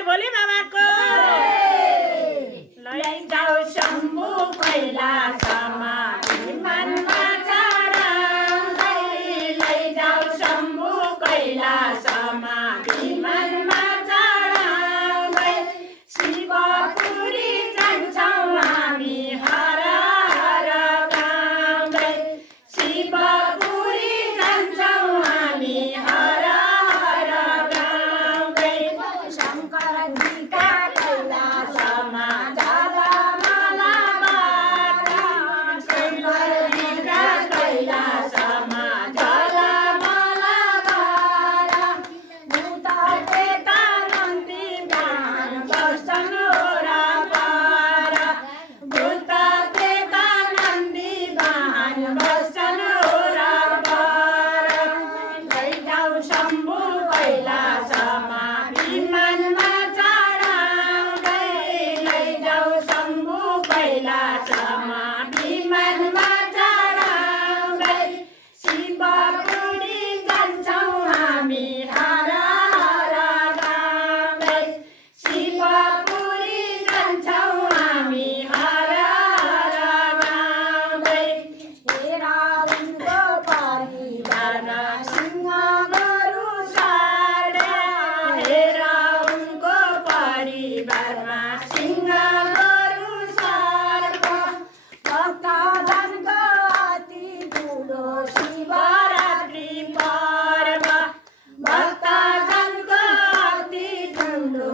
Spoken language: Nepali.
नमस्कार भोले बाबाको लैजाऊ शम्भु कैलासमा विमानमा चढाउँदै लैजाऊ शम्भु कैलासमा विमानमा चढाउँदै शिवपुरी जान्छौँ हामी हर हर गाउँदै शिवपुरी जान्छौँ हामी हर हर गाउँदै शङ्करजीका कैलासमा जलमाला बाटा शङ्करजीका कैलासमा जलमाला बाटा भूत प्रेत नन्दी गान बस्छन् वरपर भूत प्रेत नन्दी गान बस्छन् वरपर लैजाऊ शम्भु कैलासमा विमानमा चढाउँदै लैजाऊ शम्भु कैलासमा विमानमा चढाउँदै शिवपुरी जान्छौँ हामी हर हर गाउँदै शिवपुरी जान्छौँ हामी हर हर गाउँदै हेर उनको परिवारमा सिंह गोरु सार्दा हेर उनको परिवारमा सिंह गोरु सर्प भक्तजनको अति ठुलो शिवरात्रि पर्व भक्तजनको अति ठुलो